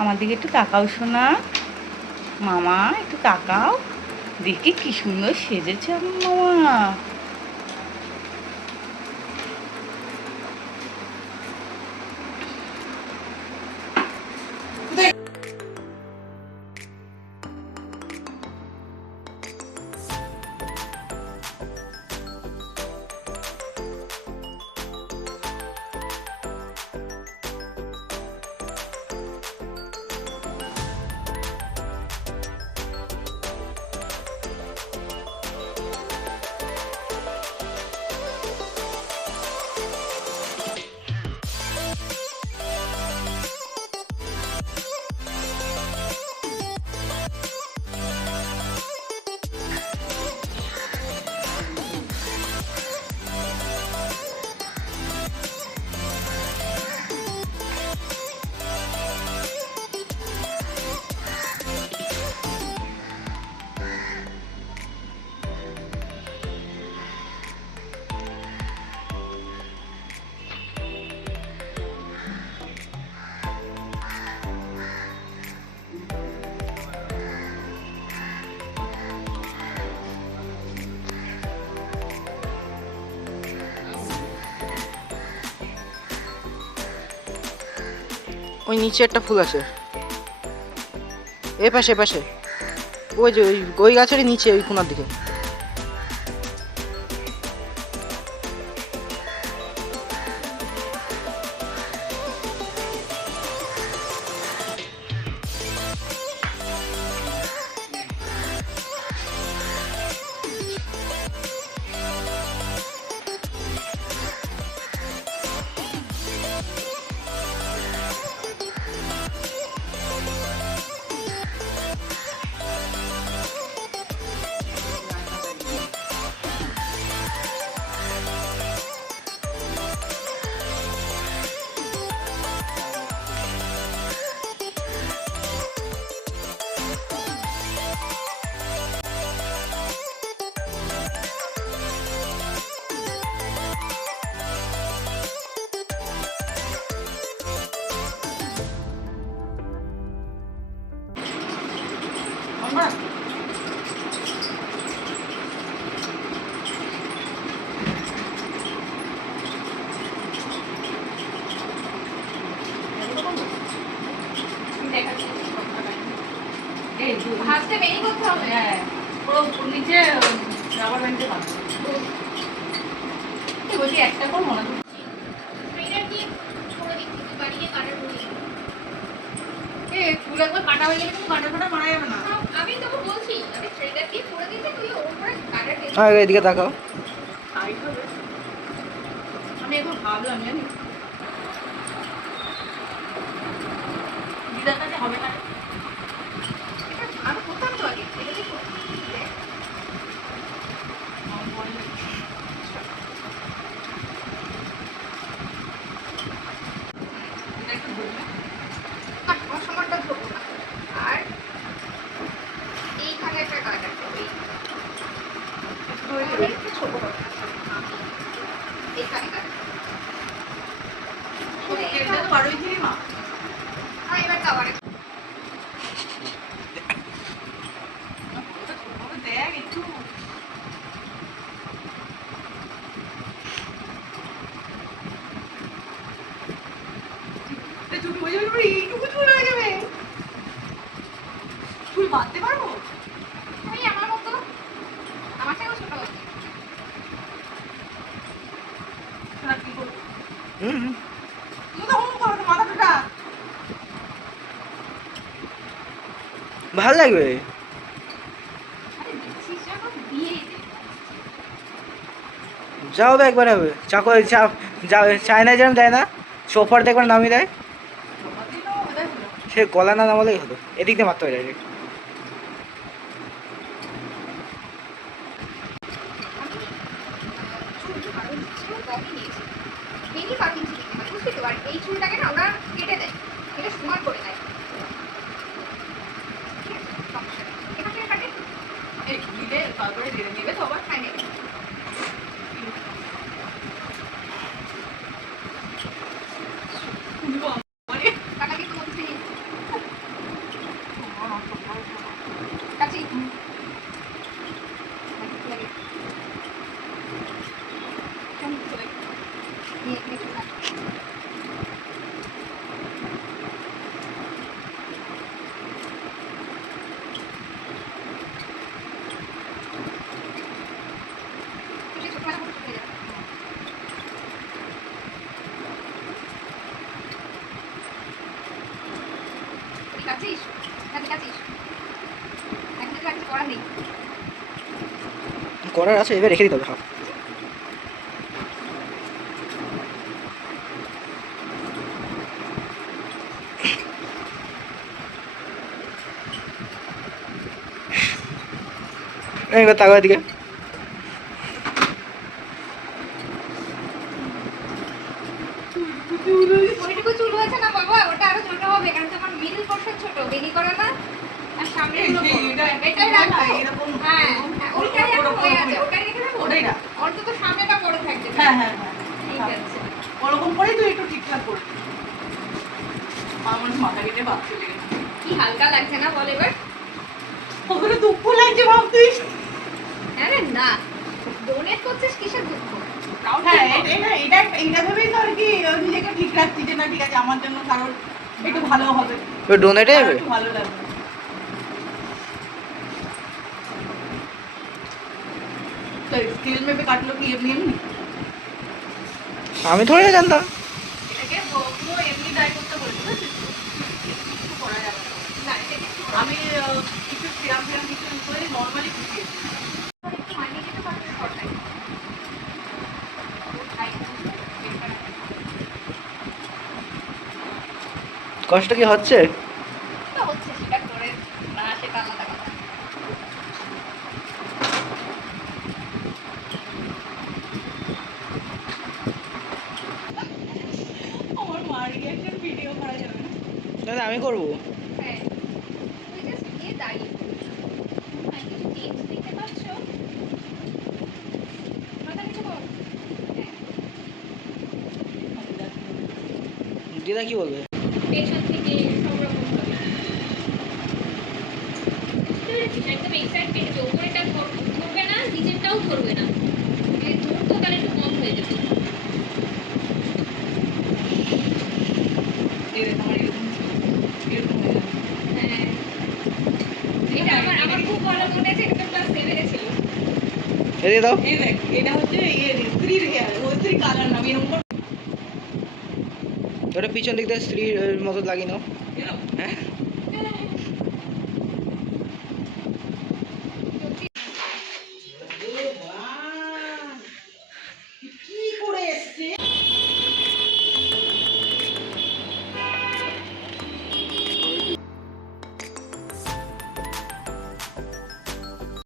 আমার দিকে একটু তাকাও শোনা, মামা একটু তাকাও, দেখি কি সুন্দর সেজেছে আমার মামা। ওই নিচে একটা ফুল আছে, এ পাশে পাশে, ওই যে ওই গাছের নিচে ওই কোনার দিকে। হাতে বেরিয়ে করতে হবে। হ্যাঁ, পুরো নিচে রাবার ব্যান্ডে বাঁধো। বলছি একটা করবো না? ফুল একবার কাটা হয়ে গেলে কিন্তু কাটা কাটা মারা যাবে না। আমি তোকে বলছি, আমি থ্রেডার দিয়ে করে দিতে, তুই ওর উপরে কাটার টেস্ট। হ্যাঁ, এদিকে তাকাও। আমি এখন ভাবলাম জানি দিদার কাছে হবে না। আমি করতাম তো আগে, এটা দেখো। এটা একটু ধরবে। আমার সমানটা ধরবো না। আর এইখানে একটা কাট আছে, ওই একটু ছোট হবে। এইখানে কাট। এটা তো বারোই ছিলি মা। হ্যাঁ, এবার কাবারে দেখ একটু চুল হয়ে যাবে, এইটুকু চুল হয়ে যাবে। চুল বাঁধতে পারবো? আমি আমার মতো, আমার থেকেও ছোট আছে। কি করবো? হুম, মাথাটা ভাল লাগবে। যাও হবে একবার, হবে চাকু চায়না যেরকম দেয় না, সোফার দেখবার নামিয়ে দেয়, সে গলা না নামালেই হতো। এদিক দিয়ে মারতে হয় ডাইরেক্ট। এই চুলটাকে না ওরা কেটে দেয়, এটা সমান করে দেয়। এখান থেকে কাটে দিলে তারপরে ধীরে নেবে তো আবার। হ্যাঁ, নেবে। কাটা কিন্তু মধ্যে আছিস কাছে কাছিস এখন তো কিছু করার নেই করার আছে, এবার রেখে দিতে হবে হাফ। এবার তাকাও এদিকে। ওইটুকু চুল হয়েছে না বাবা, ওটা আরো ছোট হবে কারণ তোমার মিডল পোর্শন ছোট, বেনি করা না আর সামনে গুলো বড়। এটাই রাখো। হ্যাঁ হ্যাঁ, ওইটাই এখন হয়ে আছে, ওটাই রেখে দেবো। ওটাই রাখ। অন্তত সামনেটা বড় থাকবে। হ্যাঁ হ্যাঁ হ্যাঁ, ঠিক আছে। ওরকম করেই তুই একটু ঠিকঠাক করে দিবি। আমার মাথা কেটে বাপ চলে গেছে। কি হালকা লাগছে না বল এবার? কতটা দুঃখ লাগছে ভাব তুই। আরে না, ডোনেট করছিস কিসের দুঃখ? হ্যাঁ এটা ভেবেই তো আর কি নিজেকে ঠিক রাখছি যে না ঠিক আছে আমার জন্য কারোর একটু ভালো হবে, ওই ডোনেটে কারোর যাবে। একটু ভালো লাগবে। তো স্টিল মেপে কাটলো কি এমনি এমনি? আমি থোড়ি না জানতাম। এটাকে পুরো এমনি ডাই করতে বলছি, বুঝছিস? কিছু করা যাবে না। না, এটা একটু আমি কিছু সিরাম ফিরাম কিছু ইউজ করে নর্মালি খুশিয়েছি। একটু মানিয়ে দিতে পারবে শর্টটাই। কষ্ট কি হচ্ছে? তো হচ্ছে সেটা করে না, সেটা আলাদা কথা। আমার মার রিঅ্যাকশন ভিডিও করা যাবে না। দাদা আমি করবো। হ্যাঁ, তুই জাস্ট গিয়ে দাঁড়িয়ে পড়িস। আর কিছু টিপস দিতে পারছো? মাথা নিচু কর। হ্যাঁ, দিদা কি বলবে? পেছন থেকে সব রকম ভাবে। বুঝতে পেরেছিস? একদম এক্সাক্ট পেটেছে, ওপরেটা ধরবে না, নিচেরটাও ধরবে না। যদি ধরতো তাহলে একটু কম হয়ে যেত। এই দেখ আমার এরকম ছিল, এরকম হয়ে যাবে। হ্যাঁ, এটা আমার খুব ভালো মনে আছে, এটা ক্লাস 7 এ ছিল। এদিকে দাও। এই দেখ এটা হচ্ছে স্ত্রীর হেয়ার, ও স্ত্রী কালার না এরকম করে ওটা পিছন দিক দিয়ে স্ত্রীর মতো লাগিয়ে নাও। এরকম। হ্যাঁ